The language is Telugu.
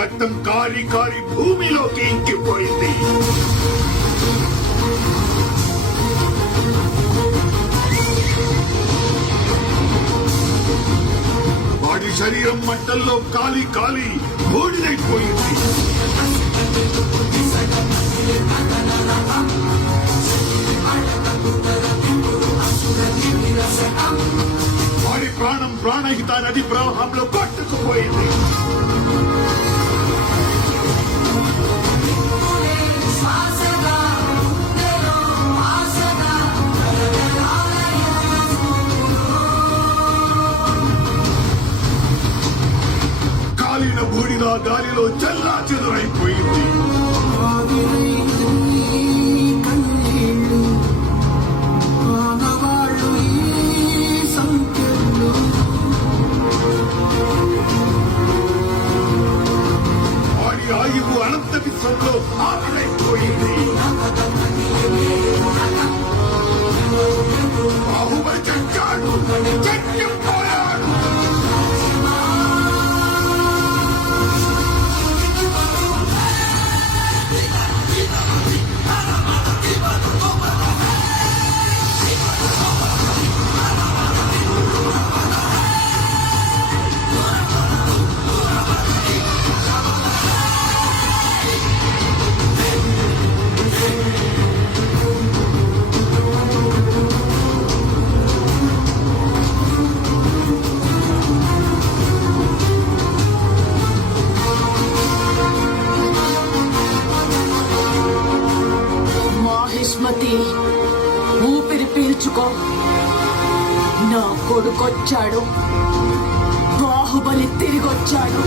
రక్తం కారి కారి భూమిలోకి ఇంకిపోయింది. వాడి శరీరం మంటల్లో కాలి కాలి బూడిదైపోయింది. వాడి ప్రాణం ప్రాణహిత నది ప్రవాహంలో కొట్టుకుపోయింది. కాలిన బూడిద గాలిలో చల్లా చెదురైపోయింది. వాడి ఆయువు అనంత విశ్వంలో ఆవిరైపోయింది. బాహుబలి చచ్చాడు, చచ్చిపోయాడు. మాహిష్మతి, ఊపిరి పీల్చుకో. నా కొడుకొచ్చాడు, బాహుబలి తిరిగొచ్చాడు.